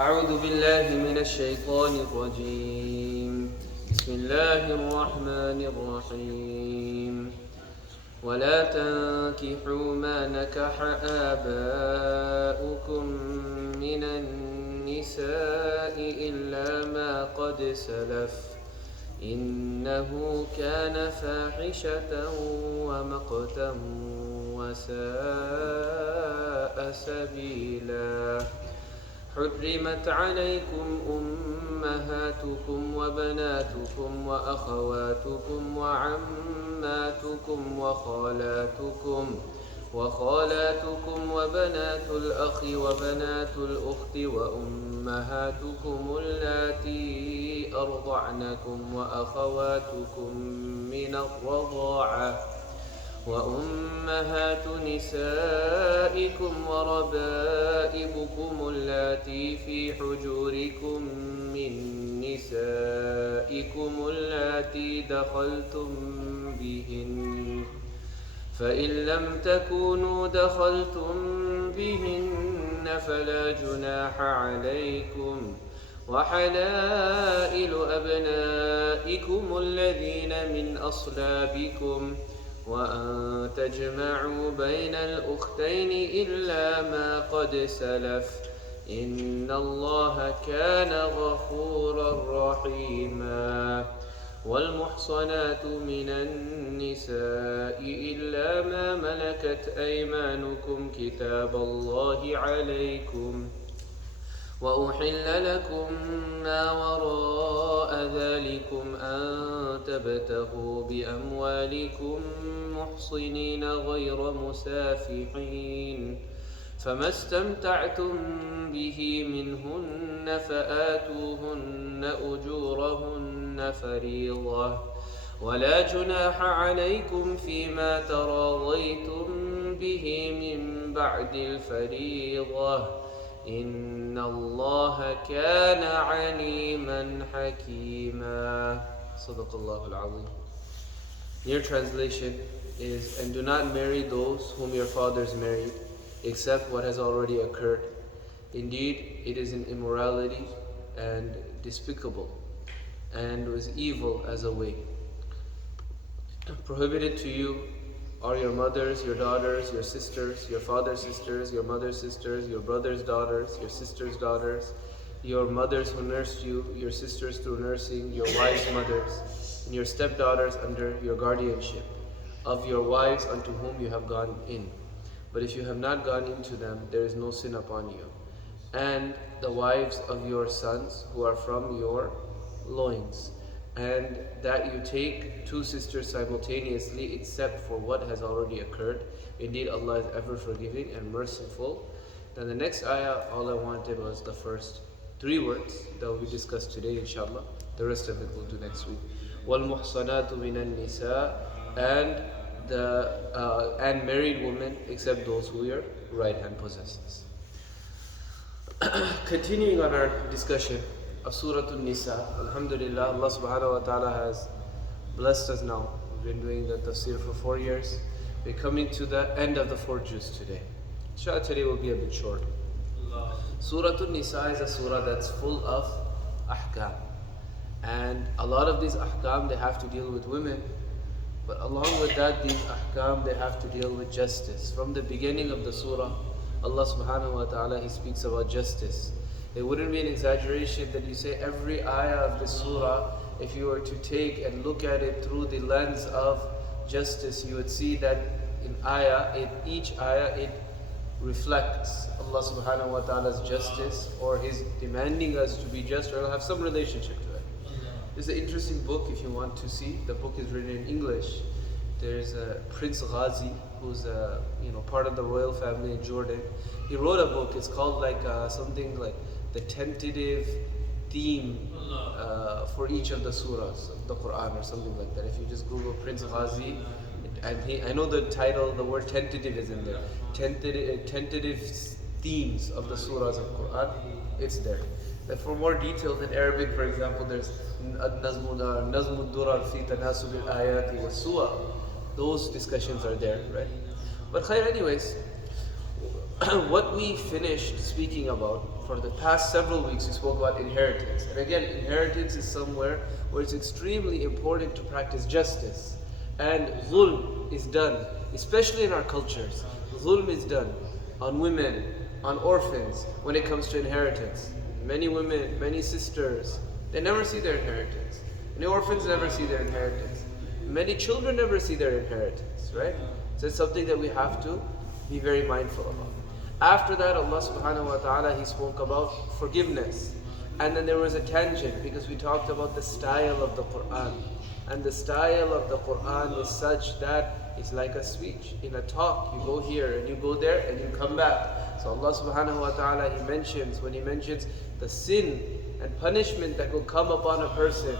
أعوذ بالله من الشيطان الرجيم. بسم الله الرحمن الرحيم. ولا تنكحوا ما نكح آباؤكم من النساء إلا ما قد سلف إنه كان فاحشة ومقتا وساء سبيلا. حرمت عليكم أمهاتكم وبناتكم وأخواتكم وعماتكم وخالاتكم وبنات الأخ وبنات الأخت وأمهاتكم اللاتي أرضعنكم وأخواتكم من الرضاعة وأمهات نسائكم وربائبكم اللاتي في حجوركم من نسائكم اللاتي دخلتم بهن فإن لم تكونوا دخلتم بهن فلا جناح عليكم وحلائل أبنائكم الذين من أصلابكم وأن تجمعوا بين الأختين إلا ما قد سلف إن الله كان غفورا رحيما. والمحصنات من النساء إلا ما ملكت أيمانكم كتاب الله عليكم وأحل لكم ما وراء ذلكم أن تبتغوا بأموالكم محصنين غير مسافحين فما استمتعتم به منهن فآتوهن أجورهن فريضة ولا جناح عليكم فيما تراضيتم به من بعد الفريضة إن الله كان عليما حكيما. صدق الله العظيم. Your translation is, and do not marry those whom your fathers married, except what has already occurred. Indeed, it is an immorality and despicable, and was evil as a way. Prohibited to you are your mothers, your daughters, your sisters, your father's sisters, your mother's sisters, your brother's daughters, your sister's daughters, your mothers who nursed you, your sisters through nursing, your wives' mothers, and your stepdaughters under your guardianship, of your wives unto whom you have gone in. But if you have not gone into them, there is no sin upon you. And the wives of your sons who are from your loins, and that you take two sisters simultaneously except for what has already occurred. Indeed, Allah is ever forgiving and merciful. Then the next ayah, all I wanted was the first three words that will be discussed today, inshallah. The rest of it we'll do next week. وَالْمُحْصَنَاتُ مِنَ النِّسَاءِ, and married women except those who your right hand possesses. Continuing on our discussion of Surah An-Nisa, Alhamdulillah, Allah subhanahu wa ta'ala has blessed us now. We've been doing the Tafseer for 4 years. We're coming to the end of the 4 juz today. Inshallah, today will be a bit short. Surah An-Nisa is a surah that's full of ahkam. And a lot of these ahkam, they have to deal with women. But along with that, these ahkam, they have to deal with justice. From the beginning of the surah, Allah subhanahu wa ta'ala, He speaks about justice. It wouldn't be an exaggeration that you say every ayah of this surah, if you were to take and look at it through the lens of justice, you would see that in each ayah, it reflects Allah subhanahu wa ta'ala's justice, or His demanding us to be just, or it'll have some relationship to it. It's an interesting book if you want to see. The book is written in English. There's a Prince Ghazi, who's part of the royal family in Jordan. He wrote a book. It's called something like the tentative theme for each of the surahs of the Quran, or something like that. If you just Google Prince Ghazi, and I know the title, the word tentative is in there. Tentative themes of the surahs of Quran, it's there. And for more details in Arabic, for example, there's Nazmud Durar fi Tanasub al-Ayati wa Suwa. Those discussions are there, right? But khair, anyways, what we finished speaking about for the past several weeks we spoke about inheritance. And again, inheritance is somewhere where it's extremely important to practice justice. And dhulm is done, especially in our cultures. Dhulm is done on women, on orphans when it comes to inheritance. Many women, many sisters, they never see their inheritance. Many orphans never see their inheritance. Many children never see their inheritance, right? So it's something that we have to be very mindful about. After that, Allah subhanahu wa ta'ala, He spoke about forgiveness. And then there was a tangent because we talked about the style of the Quran. And the style of the Quran is such that it's like a speech. In a talk, you go here and you go there and you come back. So Allah subhanahu wa ta'ala, when He mentions the sin and punishment that will come upon a person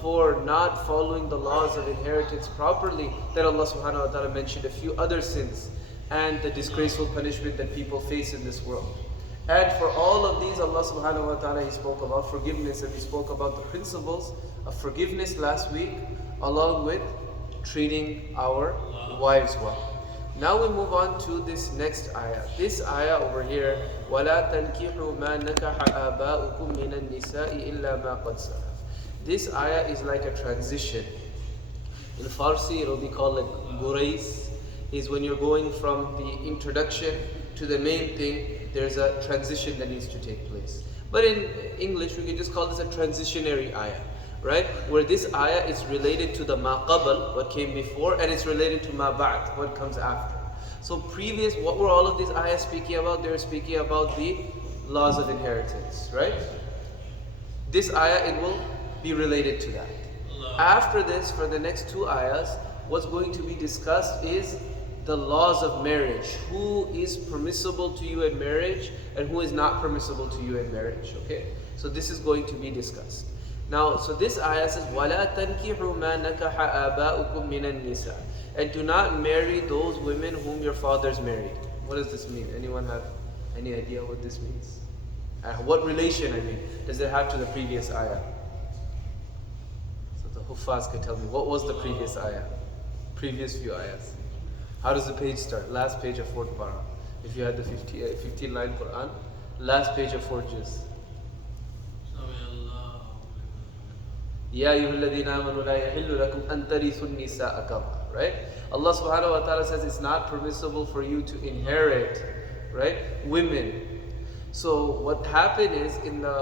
for not following the laws of inheritance properly, then Allah subhanahu wa ta'ala mentioned a few other sins and the disgraceful punishment that people face in this world. And for all of these, Allah subhanahu wa ta'ala, He spoke about forgiveness, and He spoke about the principles of forgiveness last week, along with treating our wives well. Now we move on to this next ayah. This ayah over here, وَلَا تَنْكِحُوا مَا نَكَحَ آبَاؤُكُم مِّنَ النِّسَاءِ إِلَّا مَا قَدْ سَلَفَ. This ayah is like a transition. In Farsi, it will be called like Gurais. Is when you're going from the introduction to the main thing, there's a transition that needs to take place. But in English, we can just call this a transitionary ayah, right? Where this ayah is related to the ma qabl, what came before, and it's related to ma ba'd, what comes after. So what were all of these ayahs speaking about? They were speaking about the laws of inheritance, right? This ayah, it will be related to that. After this, for the next two ayahs, what's going to be discussed is the laws of marriage. Who is permissible to you in marriage and who is not permissible to you in marriage. Okay? So this is going to be discussed. Now, so this ayah says, وَلَا تَنْكِحُوا مَا نَكَحَ آبَاؤُكُم مِّنَ النِّسَاءِ. And do not marry those women whom your fathers married. What does this mean? Anyone have any idea what this means? What relation, does it have to the previous ayah? So the Huffaz can tell me, what was the previous ayah? Previous few ayahs. How does the page start? Last page of 4th para. If you had the 15 line Quran, last page of 4 juz. Ya ayyuhalladhina amanu la yahillu lakum an tarithu an-nisaa karha. Right? Allah subhanahu wa ta'ala says it's not permissible for you to inherit, right, women. So what happened is,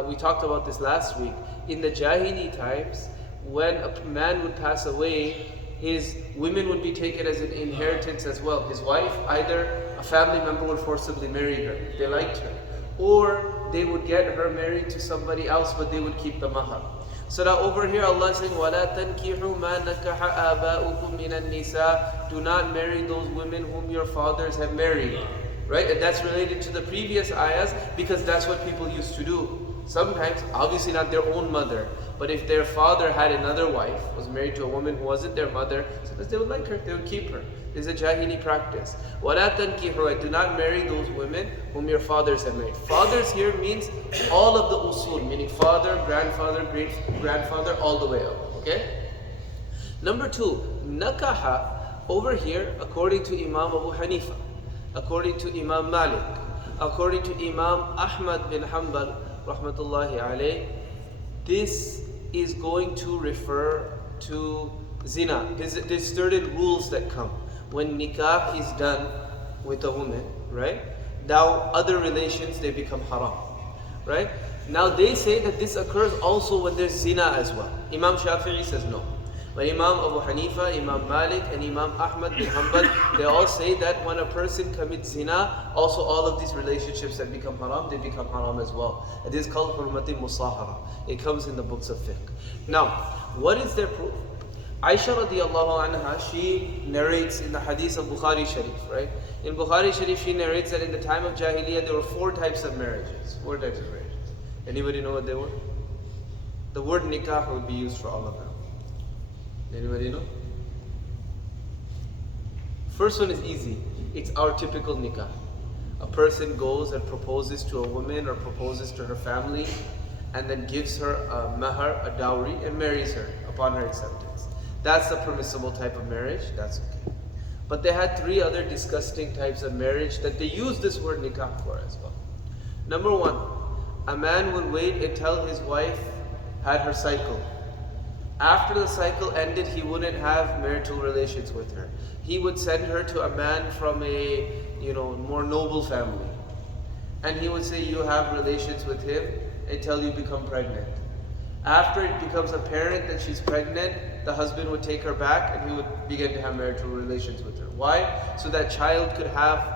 we talked about this last week, in the Jahili times, when a man would pass away, his women would be taken as an inheritance as well. His wife, either a family member would forcibly marry her, if they liked her, or they would get her married to somebody else, but they would keep the mahar. So now over here Allah is saying, وَلَا تَنْكِحُوا مَا نَكَحَ آبَاؤُكُم مِّنَ النِّسَاءِ. Do not marry those women whom your fathers have married. Right? And that's related to the previous ayahs, because that's what people used to do. Sometimes, obviously not their own mother, but if their father had another wife, was married to a woman who wasn't their mother, sometimes they would like her, they would keep her. This is a Jahili practice. وَلَا تَنْكِحُوا. Do not marry those women whom your fathers have married. Fathers here means all of the usul, meaning father, grandfather, great-grandfather, all the way up. Okay? Number 2, nakaha, over here, according to Imam Abu Hanifa, according to Imam Malik, according to Imam Ahmad bin Hanbal, rahmatullahi alayh, this is going to refer to zina. There's certain rules that come when nikah is done with a woman, right? Now other relations, they become haram, right? Now they say that this occurs also when there's zina as well. Imam Shafi'i says no. But Imam Abu Hanifa, Imam Malik, and Imam Ahmad bin Hanbal, they all say that when a person commits zina, also all of these relationships that become haram, they become haram as well. And this is called hurmati musahara. It comes in the books of fiqh. Now, what is their proof? Aisha radiallahu anha, she narrates in the hadith of Bukhari Sharif, right? In Bukhari Sharif, she narrates that in the time of Jahiliyyah, there were 4 types of marriages. 4 types of marriages. Anybody know what they were? The word nikah would be used for all of them. Anybody know? First one is easy. It's our typical nikah. A person goes and proposes to a woman or proposes to her family and then gives her a mahar, a dowry, and marries her upon her acceptance. That's the permissible type of marriage. That's okay. But they had 3 other disgusting types of marriage that they use this word nikah for as well. Number 1, a man would wait until his wife had her cycle. After the cycle ended, he wouldn't have marital relations with her. He would send her to a man from a more noble family. And he would say, you have relations with him until you become pregnant. After it becomes apparent that she's pregnant, the husband would take her back and he would begin to have marital relations with her. Why? So that child could have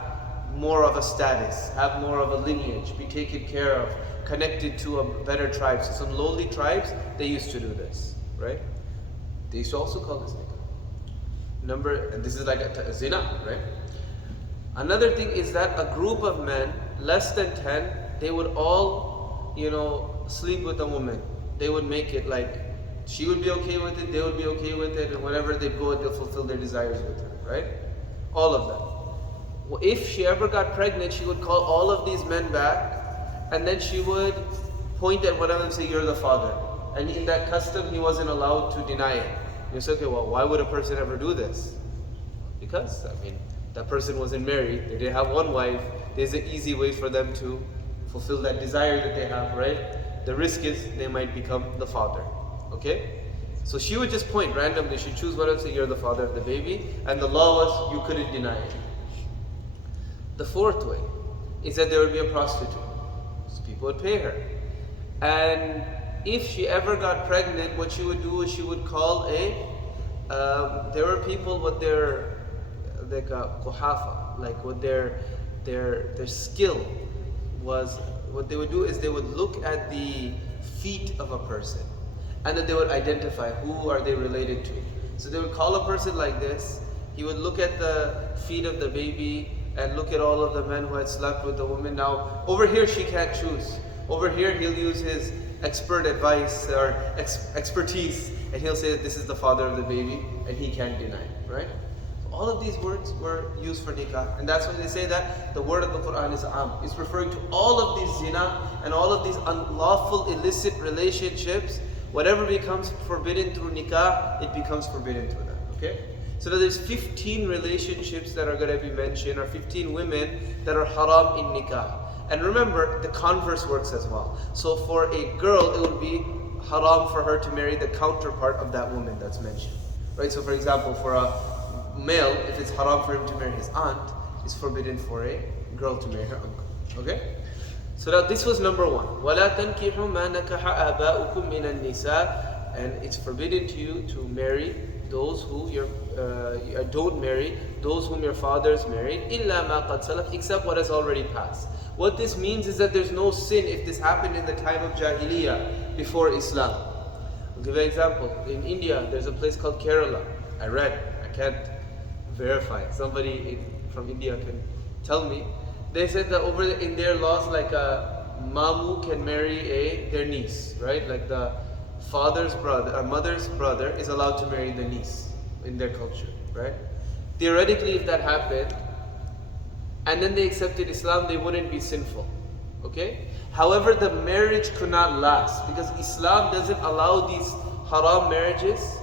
more of a status, have more of a lineage, be taken care of, connected to a better tribe. So some lowly tribes, they used to do this, right? They used to also call this nikah. And this is like a zina, right? Another thing is that a group of men, less than 10, they would all, sleep with a woman. They would make it like, she would be okay with it, they would be okay with it, and whenever they go, they'll fulfill their desires with her, right? All of them. If she ever got pregnant, she would call all of these men back, and then she would point at one of them and say, you're the father. And in that custom, he wasn't allowed to deny it. You say, okay, well, why would a person ever do this? Because, that person wasn't married, they didn't have one wife, there's an easy way for them to fulfill that desire that they have, right? The risk is they might become the father, okay? So she would just point randomly, she'd choose one and say, you're the father of the baby, and the law was, you couldn't deny it. The fourth way is that there would be a prostitute. So people would pay her. And if she ever got pregnant, what she would do is she would call there were people with their like a kuhafa, like with their skill was, what they would do is they would look at the feet of a person and then they would identify who are they related to. So they would call a person like this, he would look at the feet of the baby and look at all of the men who had slept with the woman. Now over here she can't choose. Over here he'll use his expert advice or expertise and he'll say that this is the father of the baby and he can't deny it, right? All of these words were used for nikah, and that's why they say that the word of the Quran is am. It's referring to all of these zina and all of these unlawful illicit relationships. Whatever becomes forbidden through nikah, it becomes forbidden through that. Okay? So now there's 15 relationships that are going to be mentioned, or 15 women that are haram in nikah. And remember, the converse works as well. So for a girl, it would be haram for her to marry the counterpart of that woman that's mentioned. Right? So for example, for a male, if it's haram for him to marry his aunt, it's forbidden for a girl to marry her uncle. Okay? So now this was number one. وَلَا تَنْكِحُوا مَا نَكَحَ آبَاؤُكُم مِّنَ النِّسَاءِ. And it's forbidden to you to marry those who don't marry those whom your fathers married, إِلَّا مَا قَدْ سَلَفَ, except what has already passed. What this means is that there's no sin if this happened in the time of Jahiliyyah, before Islam. I'll give you an example. In India, there's a place called Kerala. I can't verify. Somebody from India can tell me. They said that over in their laws, like a mamu can marry their niece, right? Like the father's brother, a mother's brother is allowed to marry the niece in their culture, right? Theoretically, if that happened, and then they accepted Islam, they wouldn't be sinful, okay? However, the marriage could not last because Islam doesn't allow these haram marriages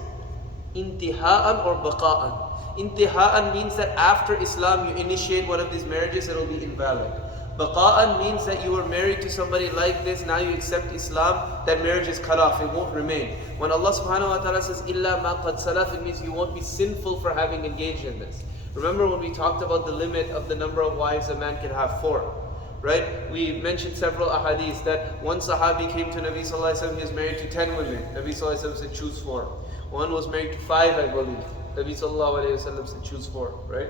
intiha'an or baqa'an. Intiha'an means that after Islam you initiate one of these marriages, it will be invalid. Baqa'an means that you were married to somebody like this, now you accept Islam, that marriage is cut off, it won't remain. When Allah subhanahu wa ta'ala says, إِلَّا مَا قَدْ سَلَفَ, it means you won't be sinful for having engaged in this. Remember when we talked about the limit of the number of wives a man can have? 4. Right? We mentioned several ahadith that one sahabi came to Nabi sallallahu alaihi wasallam, he was married to 10 women. Nabi sallallahu alaihi wasallam said, choose 4. One was married to 5, I believe. Nabi sallallahu alaihi wasallam said, choose 4. Right?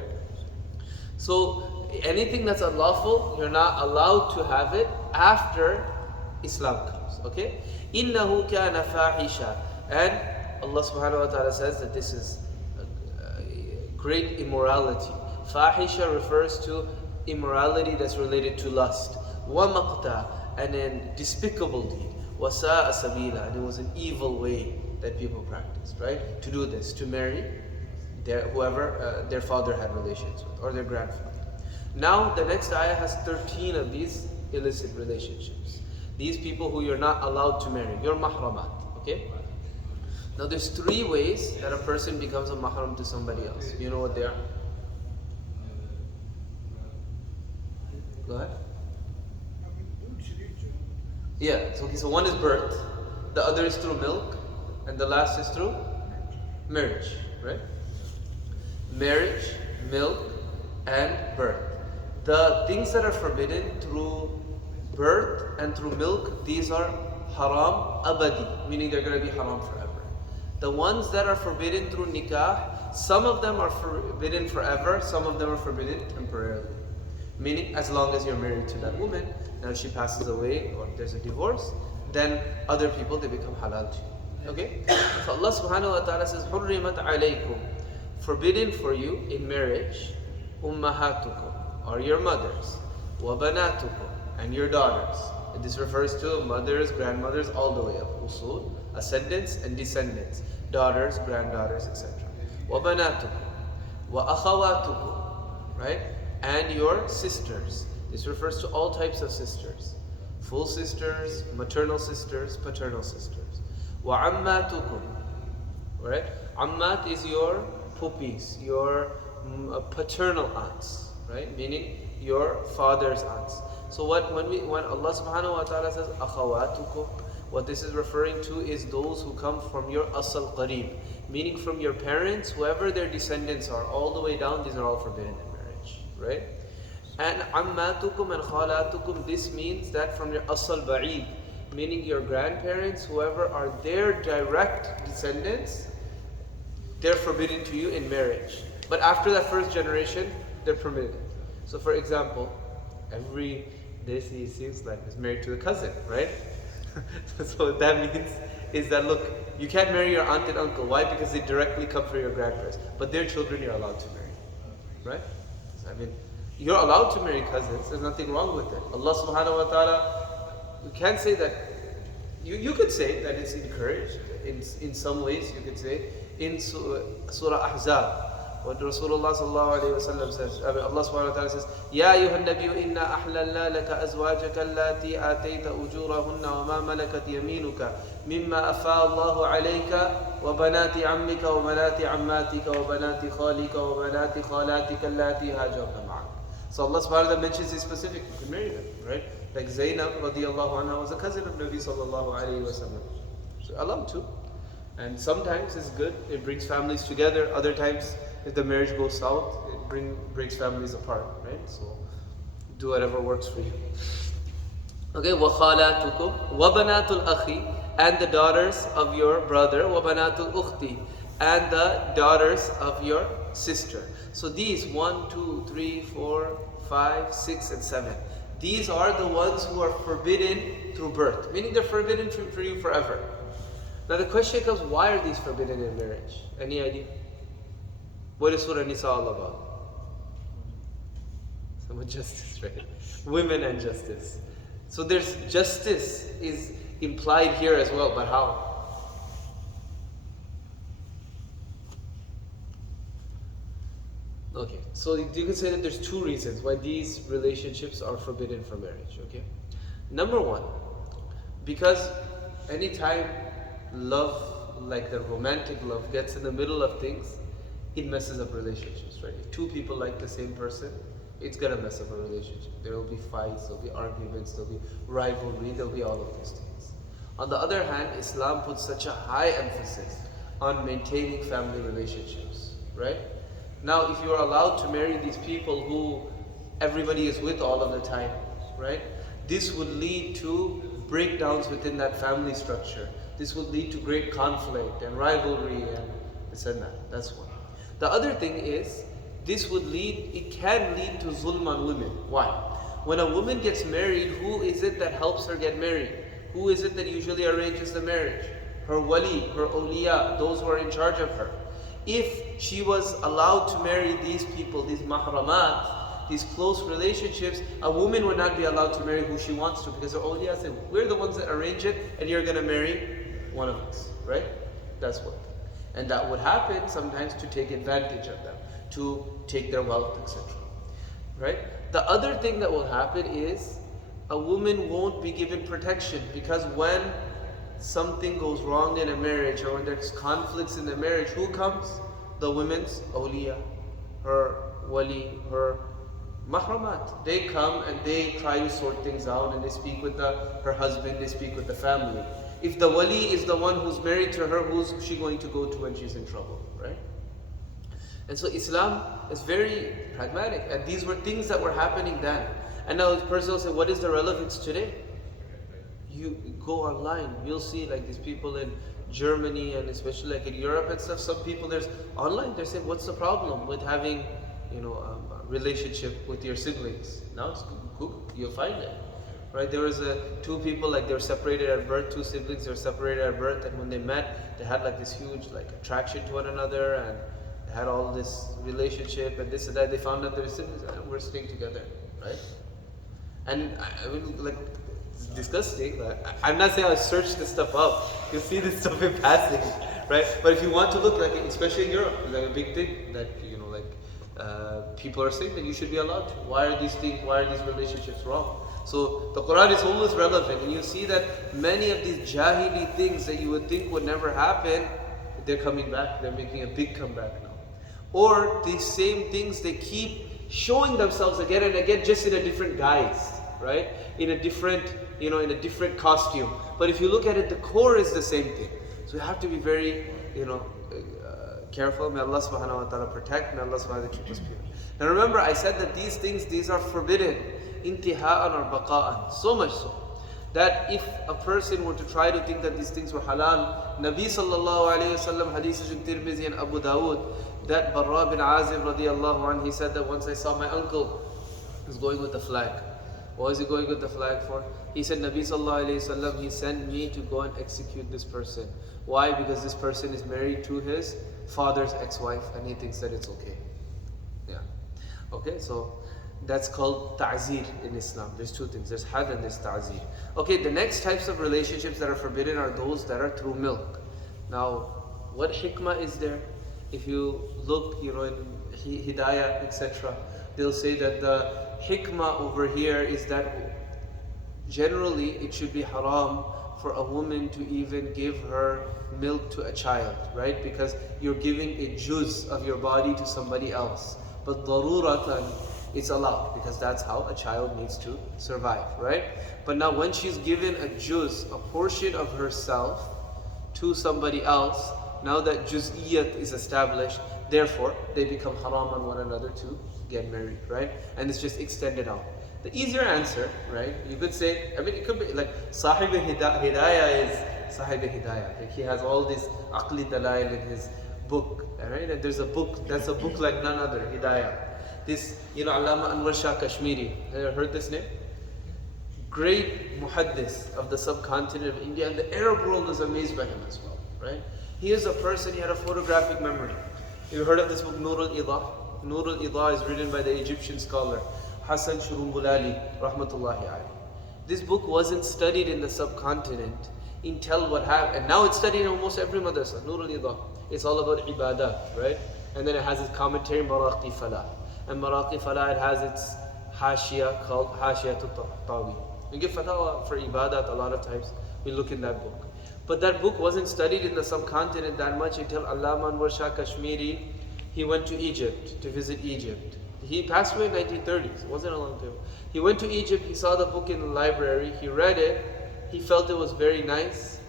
So anything that's unlawful, you're not allowed to have it after Islam comes. Okay? إِنَّهُ كَانَ فَاحِشًا. And Allah subhanahu wa ta'ala says that this is great immorality. Fahisha refers to immorality that's related to lust. وَمَقْتَى, and then despicable deed. وَسَاءَ سَبِيلًا, and it was an evil way that people practiced, right? To do this, to marry whoever their father had relations with, or their grandfather. Now the next ayah has 13 of these illicit relationships. These people who you're not allowed to marry, your mahramat, okay? Now there's 3 ways that a person becomes a mahram to somebody else. You know what they are? Go ahead. Yeah, so one is birth, the other is through milk, and the last is through marriage, right? Marriage, milk, and birth. The things that are forbidden through birth and through milk, these are haram abadi, meaning they're going to be haram forever. The ones that are forbidden through nikah, some of them are forbidden forever, some of them are forbidden temporarily. Meaning, as long as you're married to that woman, now if she passes away or there's a divorce, then other people, they become halal to you. Okay? So Allah subhanahu wa ta'ala says, حُرِّمَتْ عَلَيْكُمْ, forbidden for you in marriage, ummahatukum, are your mothers, وَبَنَاتُكُم, and your daughters. And this refers to mothers, grandmothers, all the way up. Usul, ascendants and descendants, daughters, granddaughters, etc. وَبَنَاتُكُم وَأَخَوَاتُكُم, right? And your sisters. This refers to all types of sisters. Full sisters, maternal sisters, paternal sisters. وَعَمَّاتُكُم, right? Ammat is your puppies, your paternal aunts, right? Meaning your father's aunts. So when Allah subhanahu wa ta'ala says akhawatukum, what this is referring to is those who come from your asal qareeb, meaning from your parents, whoever their descendants are, all the way down, these are all forbidden in marriage, right? And ammatukum and khalatukum, this means that from your asal ba'id, meaning your grandparents, whoever are their direct descendants, they're forbidden to you in marriage. But after that first generation, they're permitted. So for example, every Desi seems like is married to a cousin, right? So what that means is that, look, you can't marry your aunt and uncle. Why? Because they directly come from your grandparents. But their children you're allowed to marry, right? So, I mean, you're allowed to marry cousins. There's nothing wrong with it. Allah subhanahu wa ta'ala, you can't say that, you could say that it's encouraged. In some ways you could say, in Surah Ahzab, when Rasulullah sallallahu alayhi wa sallam says, Allah subhanahu wa ta'ala says, Ya ayyuhan nabiyyu inna ahlalna laka azwajaka allati atayta ujurahunna wa ma malakat yaminuka mimma afa Allahu alayka wa banati ammika wa banati ammatika wa banati khalika wa banati khalatika allati hajarna ma'ak. So Allah subhanahu wa ta'ala mentions this specific, you can marry them, right? Like Zainab radiallahu anha was a cousin of Nabi sallallahu alayhi wa sallam. So allowed to. And sometimes it's good, it brings families together. Other times, if the marriage goes south, it breaks families apart, right? So do whatever works for you. Okay, وَخَالَاتُكُمْ وَبَنَاتُ الْأَخِي, and the daughters of your brother, وَبَنَاتُ الْأُخْتِ, and the daughters of your sister. So these 1, 2, 3, 4, 5, 6, and 7. These are the ones who are forbidden through birth, meaning they're forbidden for you forever. Now the question comes, why are these forbidden in marriage? Any idea? What is Surah Nisa all about? Some justice, right? Women and justice. So there's justice is implied here as well, but how? Okay, so you can say that there's two reasons why these relationships are forbidden for marriage, okay? Number one, because anytime love, like the romantic love, gets in the middle of things, it messes up relationships, right? If two people like the same person, it's gonna mess up a relationship. There will be fights, there'll be arguments, there'll be rivalry, there'll be all of those things. On the other hand, Islam puts such a high emphasis on maintaining family relationships, right? Now, if you're allowed to marry these people who everybody is with all of the time, right? This would lead to breakdowns within that family structure. This would lead to great conflict and rivalry and this and that. That's one. The other thing is, it can lead to zulm on women. Why? When a woman gets married, who is it that helps her get married? Who is it that usually arranges the marriage? Her wali, her awliya, those who are in charge of her. If she was allowed to marry these people, these mahramat, these close relationships, a woman would not be allowed to marry who she wants to, because her awliya said, we're the ones that arrange it, and you're going to marry one of us, right? That's what. And that would happen sometimes to take advantage of them, to take their wealth, etc. Right? The other thing that will happen is a woman won't be given protection, because when something goes wrong in a marriage or when there's conflicts in the marriage, who comes? The women's awliya, her wali, her Mahramat. They come and they try to sort things out, and they speak with her husband, they speak with the family. If the wali is the one who's married to her, who's she going to go to when she's in trouble, right? And so Islam is very pragmatic, and these were things that were happening then. And now the person will say, what is the relevance today? You go online, you'll see like these people in Germany and especially like in Europe and stuff, some people there's online, they're saying, what's the problem with having, a relationship with your siblings? Now it's Google, you'll find it. Right? There was two people, like they were separated at birth, two siblings, they were separated at birth, and when they met, they had like this huge like attraction to one another, and they had all this relationship and this and that. They found out they were siblings, and we're staying together, right? And I mean, like, it's disgusting. I'm not saying I'll search this stuff up. You'll see this stuff in passing, right? But if you want to look like it, especially in Europe, it's like a big thing that, people are saying that you should be allowed to. Why are these relationships wrong? So the Quran is always relevant, and you see that many of these jahili things that you would think would never happen, they're coming back. They're making a big comeback now. Or these same things, they keep showing themselves again and again, just in a different guise, right? In a different costume. But if you look at it, the core is the same thing. So you have to be very, careful. May Allah subhanahu wa ta'ala protect. May Allah subhanahu wa ta'ala keep us pure. Now remember, I said that these are forbidden. Intiha'an or baqa'an. So much so that if a person were to try to think that these things were halal, Nabi sallallahu alayhi wa sallam, hadith is in Tirmidhi and Abu Dawood, that Barra bin Azib radiallahu anhu, he said that once I saw my uncle was going with the flag. What was he going with the flag for? He said, Nabi sallallahu alayhi wa sallam, he sent me to go and execute this person. Why? Because this person is married to his father's ex-wife, and he thinks that it's okay. Yeah. Okay, so that's called ta'zir in Islam. There's two things. There's had and there's ta'zir. Okay, the next types of relationships that are forbidden are those that are through milk. Now, what hikmah is there? If you look, in Hidayah, etc., they'll say that the hikmah over here is that generally it should be haram for a woman to even give her milk to a child, right? Because you're giving a juz of your body to somebody else. But daruratan, it's allowed, because that's how a child needs to survive, right? But now when she's given a juz, a portion of herself, to somebody else, now that juz'iyat is established, therefore they become haram on one another to get married, right? And it's just extended out. The easier answer, right? You could say, it could be like Sahib Hidayah is Sahib Hidayah. Like he has all this aqli dalail in his book, right? And there's a book, that's a book like none other, Hidayah. This, Allama Anwar Shah Kashmiri, have you heard this name? Great muhaddis of the subcontinent of India, and the Arab world is amazed by him as well, right? He is a person, he had a photographic memory. You heard of this book, Nur al-Idah? Nur al-Idah is written by the Egyptian scholar Hassan Shurumbulali, rahmatullahi alayhi. This book wasn't studied in the subcontinent until what happened, and now it's studied in almost every madrasa. Nur al-Idah. It's all about ibadat, right? And then it has its commentary, Maraqi Falah. And Maraqi Falah, it has its hashiyah called Hashiyatut Tawi. We give fatwa for ibadat a lot of times. We look in that book. But that book wasn't studied in the subcontinent that much until Allama Anwar Shah Kashmiri, he went to Egypt to visit Egypt. He passed away in 1930s. It wasn't a long time. He went to Egypt, he saw the book in the library, he read it, he felt it was very nice.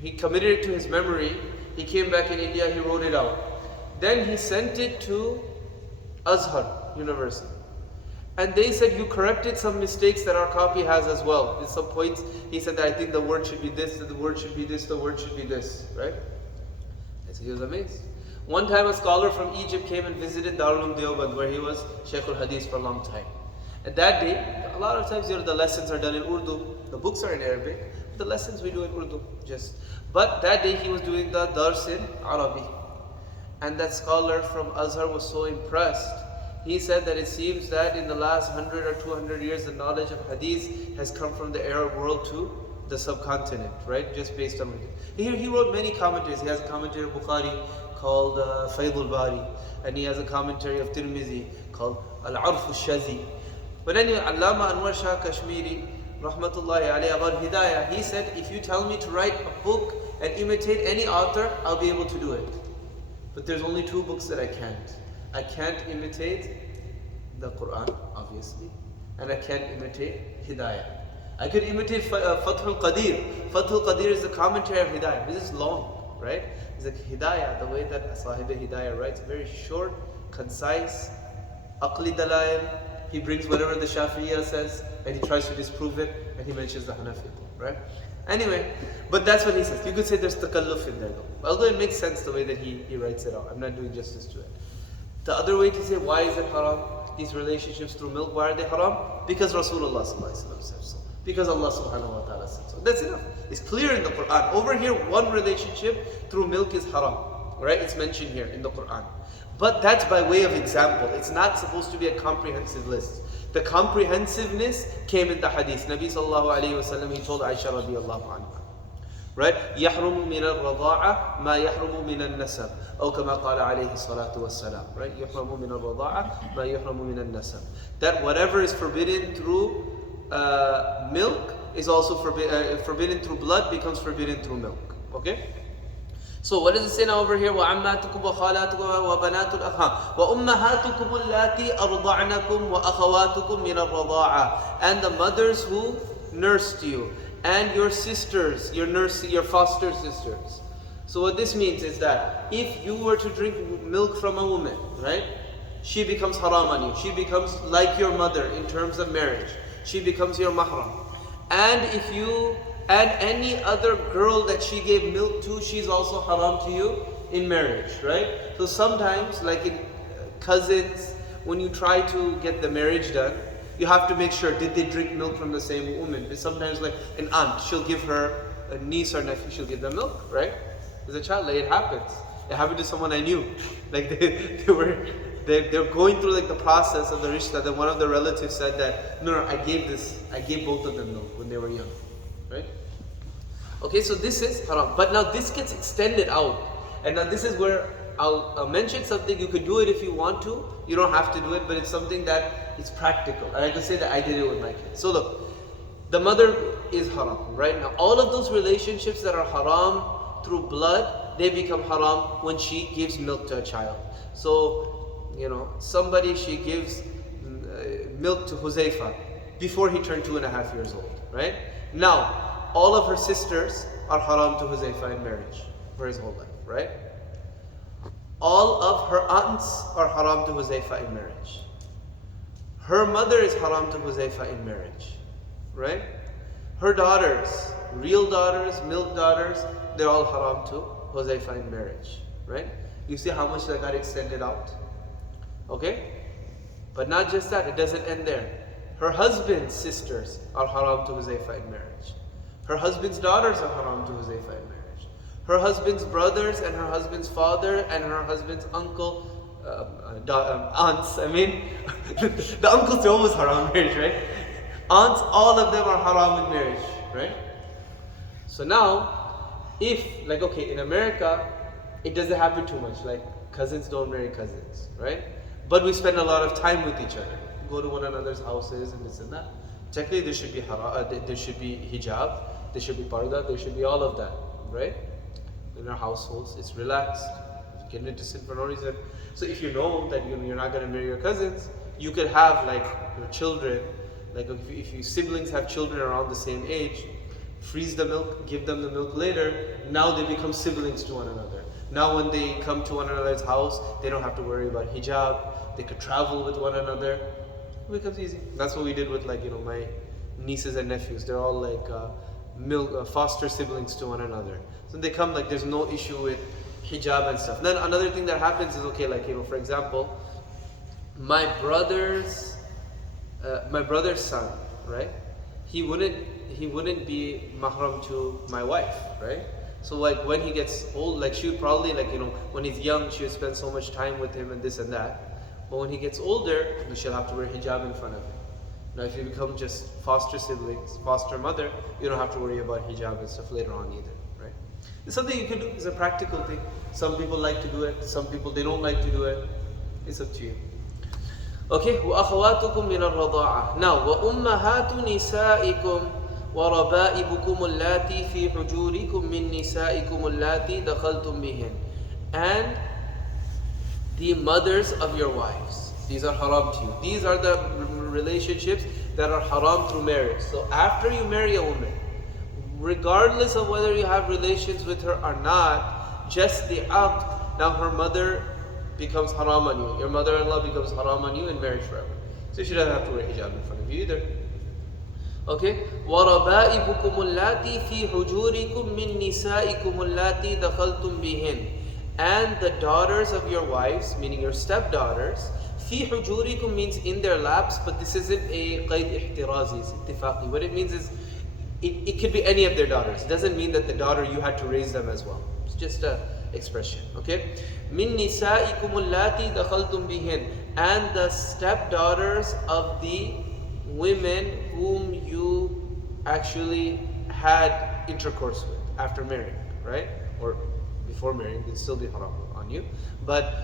He committed it to his memory. He came back in India, he wrote it out. Then he sent it to Azhar University. And they said, you corrected some mistakes that our copy has as well. At some points, he said that I think the word should be this, the word should be this, the word should be this, right? And so he was amazed. One time a scholar from Egypt came and visited Darul Deoband, where he was Shaykh al-Hadith for a long time. And that day, a lot of times the lessons are done in Urdu. The books are in Arabic. The lessons we do in Urdu. But that day he was doing the Dars in Arabic. And that scholar from Azhar was so impressed. He said that it seems that in the last 100 or 200 years, the knowledge of Hadith has come from the Arab world to the subcontinent, right? Just based on he wrote many commentaries. He has a commentary of Bukhari called Faydul Bari, and he has a commentary of Tirmidhi called Al-Arf al-Shazi. But anyway, Allama Anwar Shah Kashmiri, rahmatullahi alayhi, about Hidayah, he said, if you tell me to write a book and imitate any author, I'll be able to do it. But there's only two books that I can't. I can't imitate the Quran, obviously. And I can't imitate Hidayah. I could imitate Fathul Qadir. Fathul Qadir is the commentary of Hidayah. This is long, right? It's like Hidayah, the way that Sahib Hidayah writes, very short, concise, aqli dalail. He brings whatever the Shafi'iyah says and he tries to disprove it and he mentions the Hanafi, right? Anyway, but that's what he says. You could say there's takalluf in there though. Although it makes sense the way that he writes it out. I'm not doing justice to it. The other way to say why is it haram? These relationships through milk, why are they haram? Because Rasulullah said so. Because Allah subhanahu wa ta'ala said so. That's enough. It's clear in the Quran. Over here, one relationship through milk is haram. Right? It's mentioned here in the Quran. But that's by way of example. It's not supposed to be a comprehensive list. The comprehensiveness came in the hadith. Nabi sallallahu alayhi wa sallam, he told Aisha radiallahu anha. Right? يحرم من الرضاعة ما يحرم من النسب أو كما قال عليه الصلاة والسلام. Right? يحرم من الرضاعة ما يحرم من النسب. That whatever is forbidden through milk is also forbidden through blood becomes forbidden through milk. Okay? So what does it say now over here? وَعَمَّاتُكُمْ وَخَالَاتُكُمْ وَبَنَاتُ الْأَخْ وَأُمَّهَاتُكُمُ اللَّاتِي أَرْضَعْنَكُمْ وَأَخَوَاتُكُمْ مِنَ الرَّضَاعَةِ. And the mothers who nursed you, and your sisters, your foster sisters. So what this means is that if you were to drink milk from a woman, right? She becomes haram on you. She becomes like your mother in terms of marriage. She becomes your mahram. And if you and any other girl that she gave milk to, she's also haram to you in marriage, right? So sometimes, like in cousins, when you try to get the marriage done, you have to make sure, did they drink milk from the same woman? But sometimes like an aunt, she'll give her a niece or nephew, she'll give them milk, right? As a child, like it happens. It happened to someone I knew. Like they're going through like the process of the rishta. Then one of the relatives said that, no, I gave both of them milk when they were young. Right? Okay, so this is haram. But now this gets extended out. And now this is where I'll mention something. You could do it if you want to. You don't have to do it, but it's something that is practical. And I can say that I did it with my kids. So look, the mother is haram, right? Now all of those relationships that are haram through blood, they become haram when she gives milk to a child. So, somebody, she gives milk to Huzaifa before he turned 2.5 years old, right? Now, all of her sisters are haram to Huzaifa in marriage for his whole life, right? All of her aunts are haram to Huzaifa in marriage. Her mother is haram to Huzaifa in marriage, right? Her daughters, real daughters, milk daughters, they're all haram to Huzaifa in marriage, right? You see how much that got extended out? Okay? But not just that, it doesn't end there. Her husband's sisters are haram to Huzaifa in marriage. Her husband's daughters are haram to Huzaifa in marriage. Her husband's brothers and her husband's father and her husband's uncle, aunts, the uncles are always haram in marriage, right? Aunts, all of them are haram in marriage, right? So now, if, in America, it doesn't happen too much. Like, cousins don't marry cousins, right? But we spend a lot of time with each other. Go to one another's houses and this and that. Technically, there should be there should be hijab, there should be parda, there should be all of that, right? In our households, it's relaxed. You get into sin for no reason. So if you know that you're not going to marry your cousins, you could have your children, if your siblings have children around the same age, freeze the milk, give them the milk later. Now they become siblings to one another. Now when they come to one another's house, they don't have to worry about hijab. They could travel with one another. It becomes easy. That's what we did with my nieces and nephews. They're all foster siblings to one another. So they come there's no issue with hijab and stuff. Then another thing that happens is for example, my brother's son, right? He wouldn't be mahram to my wife, right? So when he gets old, she would probably when he's young, she would spend so much time with him and this and that. But when he gets older, she'll have to wear hijab in front of him. Now if you become just foster siblings, foster mother, you don't have to worry about hijab and stuff later on either, right? It's something you can do. It's a practical thing. Some people like to do it. Some people, they don't like to do it. It's up to you. Okay, وَأَخَوَاتُكُمْ مِنَ الرَّضَاعَةِ. Now, وَأُمَّهَاتُ نِسَائِكُمْ وَرَبَائِبُكُمُ اللَّاتِي فِي حُجُورِكُمْ مِنْ نِسَائِكُمُ اللَّاتِي دَخَلْتُمْ بِهِنْ. And the mothers of your wives. These are haram to you. These are the relationships that are haram through marriage. So after you marry a woman, regardless of whether you have relations with her or not, just the act, now her mother becomes haram on you. Your mother-in-law becomes haram on you in marriage forever. So she doesn't have to wear hijab in front of you either. Okay? وَرَبَائِبُكُمُ اللَّاتِي فِي حُجُورِكُم مِّن نِّسَائِكُمُ اللَّاتِي دَخَلْتُم بِهِنَّ. And the daughters of your wives, meaning your stepdaughters, فِي حُجُورِكُم means in their laps, but this isn't a qayd ihtirazi, it's ittifaqi. What it means is, it could be any of their daughters. It doesn't mean that the daughter, you had to raise them as well. It's just an expression, okay? مِن نِّسَائِكُمُ اللَّاتِي دَخَلْتُم بِهِنَّ. And the stepdaughters of the women whom you actually had intercourse with after marrying, right? Or before marrying, it'd still be haram on you. But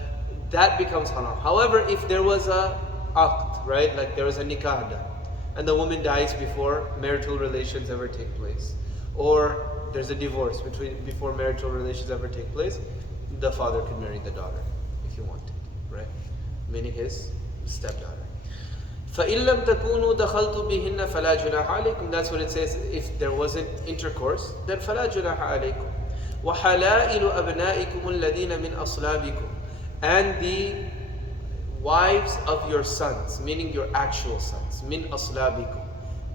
that becomes haram. However, if there was a aqd, right? Like there was a nikah done, and the woman dies before marital relations ever take place, or there's a divorce before marital relations ever take place, the father could marry the daughter if he wanted, right? Meaning his stepdaughter. فَإِن لَمْ تَكُونُوا دَخَلْتُ بِهِنَّ فَلَا جُنَاحَ عَلَيْكُمْ. That's what it says. If there wasn't intercourse, then فَلَا جُنَاحَ عَلَيْكُمْ. وَحَلَائِلُ أَبْنَائِكُمُ الَّذِينَ مِنْ أَصْلَابِكُمْ. And the wives of your sons, meaning your actual sons, min aslabikum.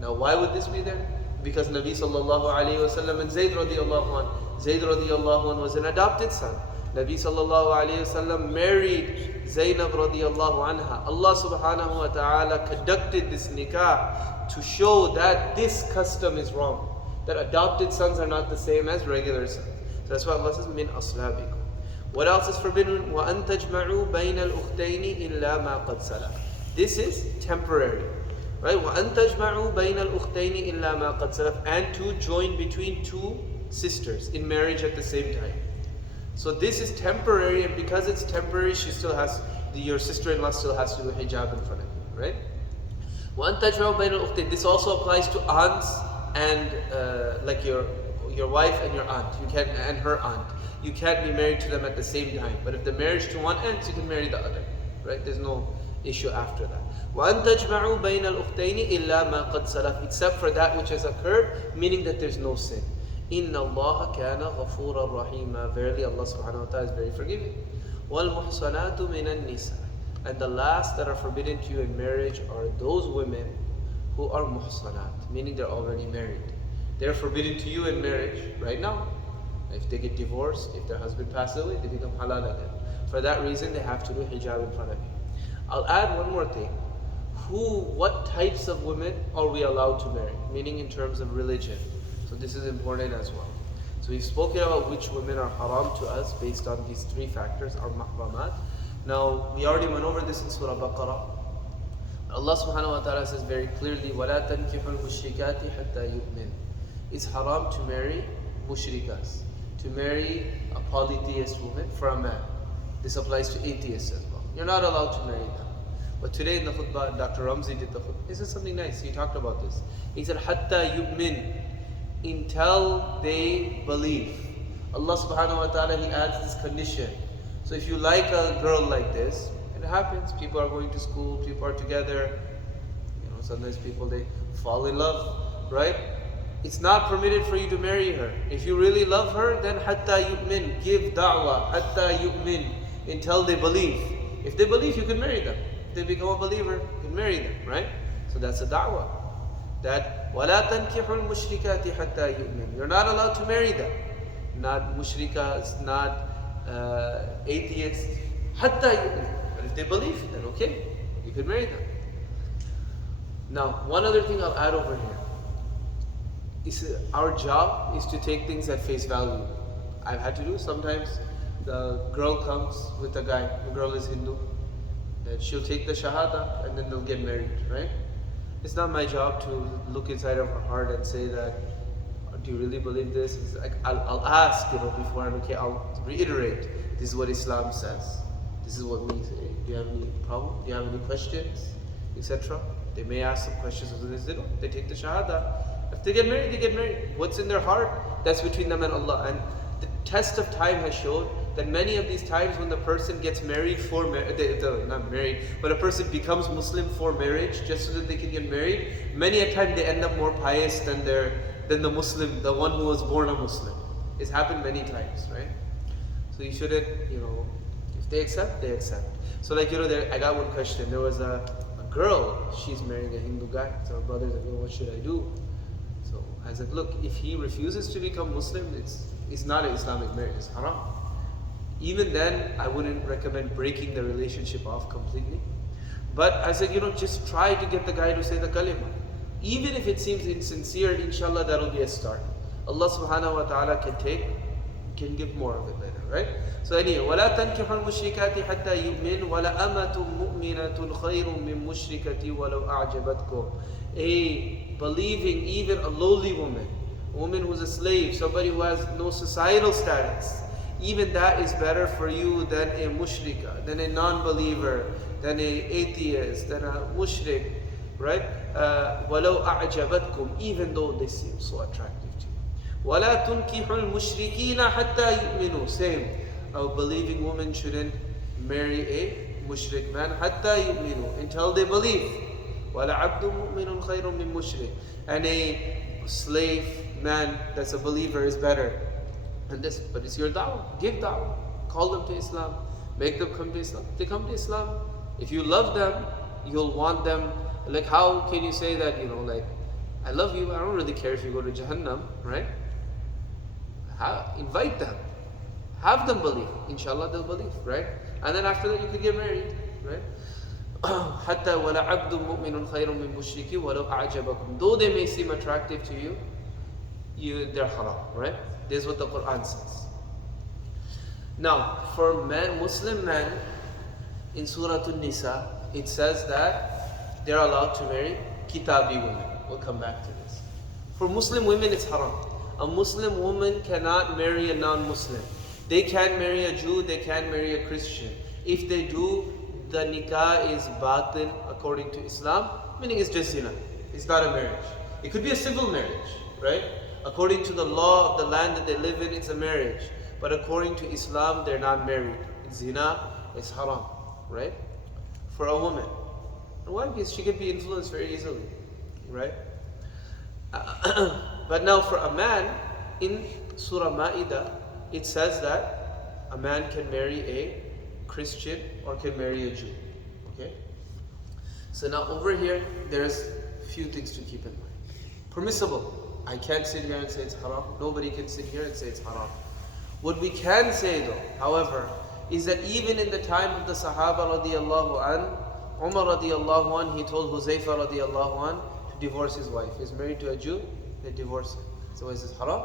Now why would this be there? Because Nabi sallallahu alayhi wa sallam and Zayd radiallahu anh was an adopted son. Nabi sallallahu alayhi wa sallam married Zaynab radiallahu anha. Allah subhanahu wa ta'ala conducted this nikah to show that this custom is wrong, that adopted sons are not the same as regular sons. So that's why Allah says min aslabikum. What else is forbidden? وَأَن تَجْمَعُوا بَيْنَ الْأُخْتَيْنِ إِلَّا مَا قَدْ سَلَفَ. This is temporary, right? وَأَن تَجْمَعُوا بَيْنَ الْأُخْتَيْنِ إِلَّا مَا قَدْ سَلَفَ. And to join between two sisters in marriage at the same time. So this is temporary, and because it's temporary, your sister-in-law still has to do hijab in front of you, right? وَأَن تَجْمَعُوا بَيْنَ الْأُخْتَيْنِ. This also applies to aunts and like your wife and your aunt. You can, and her aunt. You can't be married to them at the same time. But if the marriage to one ends, you can marry the other, right? There's no issue after that. وَأَن تَجْمَعُوا بَيْنَ الْأُخْتَيْنِ إِلَّا مَا قَدْ سَلَفَ. Except for that which has occurred, meaning that there's no sin. إِنَّ اللَّهَ كَانَ غَفُورًا رَحِيمًا. Verily Allah subhanahu wa ta'ala is very forgiving. وَالْمُحْصَنَاتُ مِنَ النِّسَاءِ. And the last that are forbidden to you in marriage are those women who are muhsanat, meaning they're already married. They're forbidden to you in marriage right now. If they get divorced, if their husband passes away, they become halal again. For that reason, they have to do hijab in front of you. I'll add one more thing. What types of women are we allowed to marry? Meaning in terms of religion. So this is important as well. So we've spoken about which women are haram to us based on these three factors, our mahramat. Now, we already went over this in Surah Baqarah. Allah subhanahu wa ta'ala says very clearly, وَلَا تَنْكِحُ الْمُشْرِكَاتِ حَتَّى يُؤْمِنْ. It's haram to marry mushrikas, to marry a polytheist woman for a man. This applies to atheists as well. You're not allowed to marry them. But today in the khutbah, Dr. Ramzi did the khutbah. This is something nice. He talked about this. He said, حَتَّى يُؤْمِنْ. Until they believe. Allah subhanahu wa ta'ala, He adds this condition. So if you like a girl like this, it happens. People are going to school, people are together. Sometimes people, they fall in love, right? It's not permitted for you to marry her. If you really love her, then hatta yu'min, give da'wah, hatta yu'min, until they believe. If they believe, you can marry them. If they become a believer, you can marry them, right? So that's a da'wah. That وَلَا تَنْكِحُ الْمُشْرِكَاتِ حَتَّى يُؤْمِنْ. You're not allowed to marry them. Not mushrikas, not atheists. Hatta yu'min. But if they believe, then okay, you can marry them. Now, one other thing I'll add over here. Our job is to take things at face value. I've had to do sometimes. The girl comes with a guy. The girl is Hindu. Then she'll take the shahada and then they'll get married, right? It's not my job to look inside of her heart and say that, do you really believe this? It's like, I'll ask, before I'll reiterate. This is what Islam says. This is what we say. Do you have any problem? Do you have any questions? Etc. They may ask some questions of this. They take the shahada. If they get married, they get married. What's in their heart, that's between them and Allah. And the test of time has showed that many of these times when the person gets married for not married, but a person becomes Muslim for marriage, just so that they can get married, many a time they end up more pious than the Muslim, the one who was born a Muslim. It's happened many times, right? So you shouldn't, if they accept, they accept. So like, I got one question. There was a girl, she's marrying a Hindu guy. So her brother's like, what should I do? So I said, look, if he refuses to become Muslim, it's not an Islamic marriage, it's haram. Even then, I wouldn't recommend breaking the relationship off completely. But I said, just try to get the guy to say the kalima. Even if it seems insincere, inshallah, that'll be a start. Allah subhanahu wa ta'ala can give more of it later, right? So anyway, وَلَا تَنْكِحُوا الْمُشْرِكَاتِ حَتَّى يُؤْمِنْ وَلَأَمَةٌ مُؤْمِنَةٌ خَيْرٌ مِّن مُشْرِكَةٍ وَلَوْ أَعْجَبَتْكُمْ. A believing, even a lowly woman, a woman who's a slave, somebody who has no societal status, even that is better for you than a mushrika, than a non-believer, than a atheist, than a mushrik, right? وَلَوْ أَعْجَبَتْكُمْ, even though they seem so attractive to you. وَلَا تُنْكِحُوا الْمُشْرِكِينَ حَتَّى يُؤْمِنُوا. Same. A believing woman shouldn't marry a mushrik man حَتَّى يُؤْمِنُوا, until they believe. وَلَعَبْدٌ مُؤْمِنٌ خَيْرٌ مِّن مُشْرِكٍ. And a slave man that's a believer is better. And this, but it's your da'wah. Give da'wah. Call them to Islam. Make them come to Islam. They come to Islam. If you love them, you'll want them. Like, how can you say that, I love you, I don't really care if you go to Jahannam, right? Invite them. Have them believe. Inshallah, they'll believe, right? And then after that, you could get married, right? حَتَّى وَلَا عَبْدٌ مُؤْمِنٌ خَيْرٌ مِّن مُشْرِكٍ وَلَوْ أَعْجَبَكُمْ. Though they may seem attractive to you, they're haram, right? This is what the Quran says. Now, for Muslim men, in Surah An-Nisa, it says that they're allowed to marry Kitabi women. We'll come back to this. For Muslim women, it's haram. A Muslim woman cannot marry a non-Muslim. They can't marry a Jew, they can't marry a Christian. If they do, the nikah is batil according to Islam, meaning it's just zina. It's not a marriage. It could be a civil marriage, right? According to the law of the land that they live in, it's a marriage. But according to Islam, they're not married. It's zina, it's haram, right? For a woman. Why? Because she could be influenced very easily, right? But now for a man, in Surah Ma'idah, it says that a man can marry a Christian or can marry a Jew, okay? So now over here, there's a few things to keep in mind. Permissible. I can't sit here and say it's haram. Nobody can sit here and say it's haram. What we can say though, however, is that even in the time of the Sahaba radiallahu an, Umar radiallahu an, he told Huzaifa radiallahu an to divorce his wife. He's married to a Jew, they divorce him. So is this haram?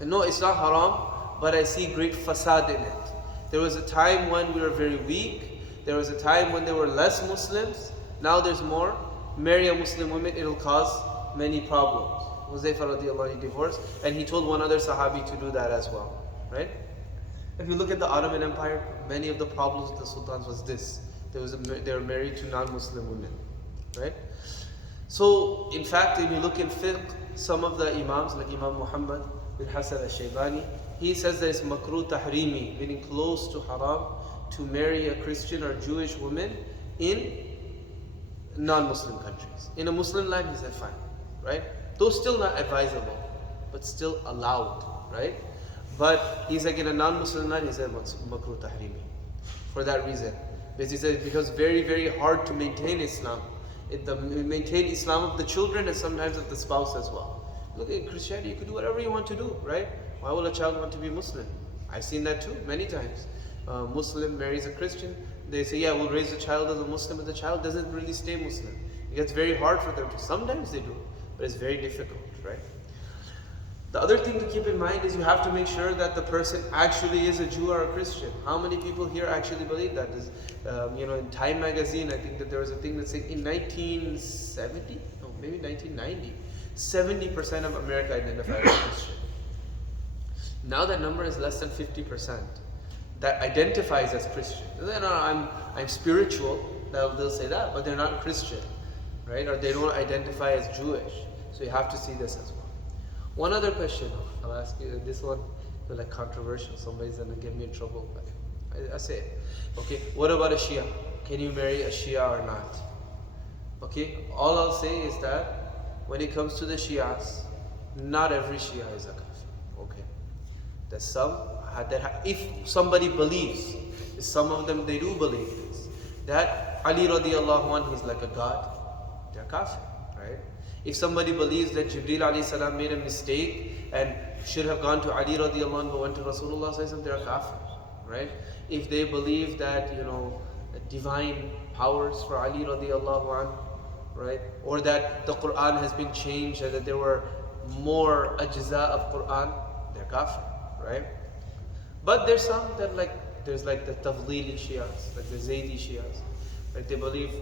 And no, it's not haram, but I see great fasad in it. There was a time when we were very weak. There was a time when there were less Muslims. Now there's more. Marry a Muslim woman, it'll cause many problems. Huzaifa radiallahu anhu divorced, and he told one other Sahabi to do that as well, right? If you look at the Ottoman Empire, many of the problems with the sultans was this. They were married to non-Muslim women, right? So, in fact, when you look in fiqh, some of the imams, like Imam Muhammad bin Hassan al-Shaybani, he says that it's makruh tahrimi, meaning close to haram, to marry a Christian or Jewish woman in non-Muslim countries. In a Muslim land, he said fine, right? Though still not advisable, but still allowed, right? But he's like in a non-Muslim land, he said what's makruh tahrimi. For that reason. Because he said it's because very, very hard to maintain Islam. Maintain Islam of the children and sometimes of the spouse as well. Look at Christianity, you could do whatever you want to do, right? Why will a child want to be Muslim? I've seen that too, many times. Muslim marries a Christian, they say, yeah, we'll raise a child as a Muslim, but the child doesn't really stay Muslim. It gets very hard for them to. Sometimes they do, but it's very difficult, right? The other thing to keep in mind is you have to make sure that the person actually is a Jew or a Christian. How many people here actually believe that? In Time magazine, I think that there was a thing that said in 1970, no, maybe 1990, 70% of America identified as Christian. Now that number is less than 50% that identifies as Christian. No, I'm spiritual, they'll say that, but they're not Christian, right? Or they don't identify as Jewish. So you have to see this as well. One other question I'll ask you, this one they're like controversial. Somebody's gonna get me in trouble. But I say it. Okay, what about a Shia? Can you marry a Shia or not? Okay, all I'll say is that when it comes to the Shias, not every Shia is a kafir. Okay, there's some that if somebody believes, some of them they do believe this, that Ali radiallahu anhu is like a god, they're kafir, right? If somebody believes that Jibreel alayhi salam made a mistake and should have gone to Ali radiallahu anhu but went to Rasulullah sallallahu alaihi wasallam, they're kafir, right? If they believe that, divine powers for Ali radiallahu anhu, right? Or that the Quran has been changed and that there were more ajza of Quran, they're kafir, right? But there's some that there's the Tafdili Shias, like the Zaydi Shias. Like they believe,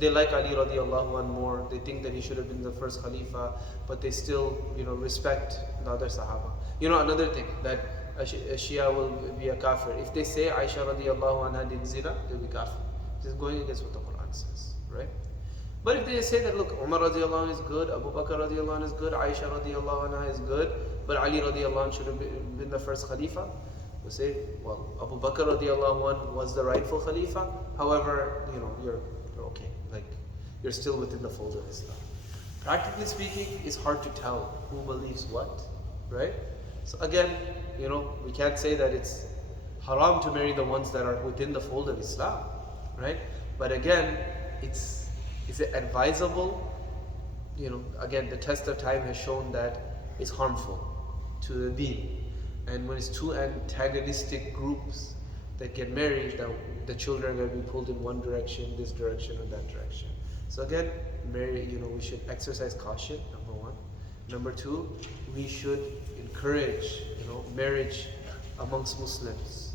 they like Ali radiallahu anhu more, they think that he should have been the first Khalifa, but they still, respect the other Sahaba. Another thing, that a Shia will be a kafir. If they say Aisha radiallahu anha did zina, they'll be kafir. This is going against what the Quran says, right? But if they say that, look, Umar radiallahu anhu is good, Abu Bakr radiallahu anhu is good, Aisha radiallahu anha is good, but Ali radiallahu anhu should have been the first Khalifa, we say, well, Abu Bakr radiallahu anhu was the rightful Khalifa, however, you're okay, you're still within the fold of Islam. Practically speaking, it's hard to tell who believes what, right? So again, we can't say that it's haram to marry the ones that are within the fold of Islam, right? But again, is it advisable? Again, the test of time has shown that it's harmful to the deen. And when it's two antagonistic groups that get married, the children are going to be pulled in one direction, this direction, or that direction. So again, we should exercise caution, number one. Number two, we should encourage, marriage amongst Muslims.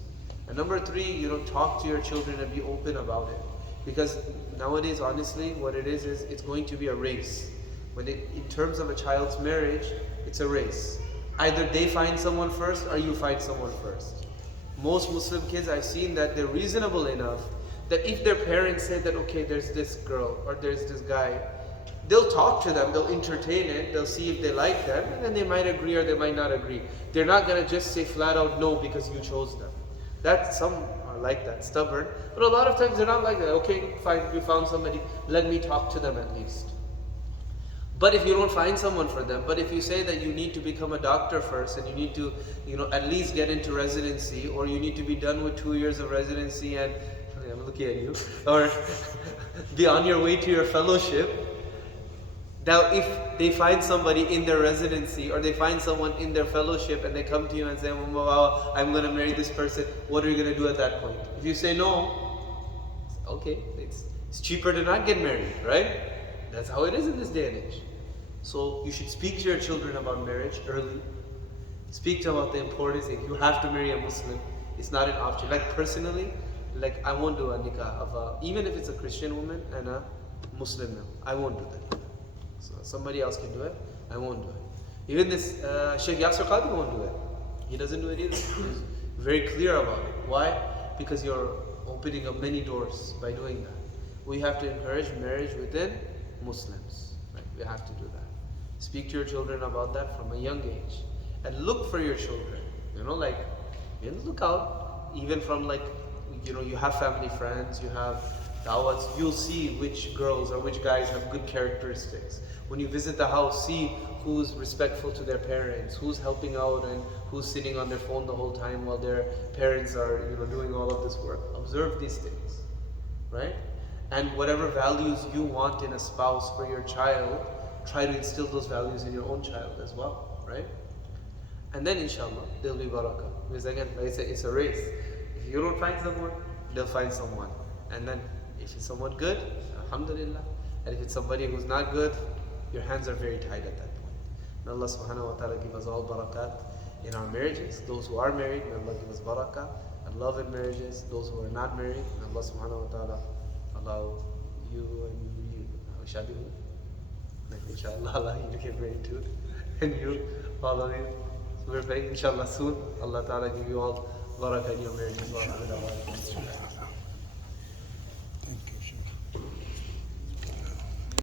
And number three, talk to your children and be open about it. Because nowadays, honestly, what it is it's going to be a race. In terms of a child's marriage, it's a race. Either they find someone first or you find someone first. Most Muslim kids, I've seen that they're reasonable enough that if their parents say that, okay, there's this girl or there's this guy, they'll talk to them, they'll entertain it, they'll see if they like them, and then they might agree or they might not agree. They're not going to just say flat out no because you chose them. Some are like that, stubborn, but a lot of times they're not like that. Okay, fine, you found somebody, let me talk to them at least. But if you don't find someone for them, but if you say that you need to become a doctor first and you need to, at least get into residency, or you need to be done with 2 years of residency and, I'm looking at you, or be on your way to your fellowship. Now if they find somebody in their residency or they find someone in their fellowship and they come to you and say, wow, I'm going to marry this person, what are you going to do at that point? If you say no, okay, it's cheaper to not get married, right? That's how it is in this day and age. So you should speak to your children about marriage early. Speak to them about the importance. If you have to marry a Muslim, it's not an option. Personally, I won't do a nikah even if it's a Christian woman and a Muslim man. I won't do that. So somebody else can do it. I won't do it. Even this Sheikh Yasir Qadi won't do it. He doesn't do it either. He's very clear about it. Why? Because you're opening up many doors by doing that. We have to encourage marriage within Muslims. Right? We have to do that. Speak to your children about that from a young age. And look for your children. Look out. Even from you have family friends, you have dawats, you'll see which girls or which guys have good characteristics. When you visit the house, see who's respectful to their parents, who's helping out and who's sitting on their phone the whole time while their parents are doing all of this work. Observe these things, right? And whatever values you want in a spouse for your child, try to instill those values in your own child as well, right? And then inshallah, there'll be barakah. Because again, like I said, it's a race. If you don't find someone, they'll find someone. And then if it's someone good, alhamdulillah. And if it's somebody who's not good, your hands are very tight at that point. May Allah subhanahu wa ta'ala give us all barakat in our marriages. Those who are married, may Allah give us barakah and love in marriages. Those who are not married, may Allah subhanahu wa ta'ala allow you and me, shadi, inshallah, Allah you to get married too. And you, all of you. So we're praying, inshallah, soon. Allah ta'ala give you all barakah in your marriages.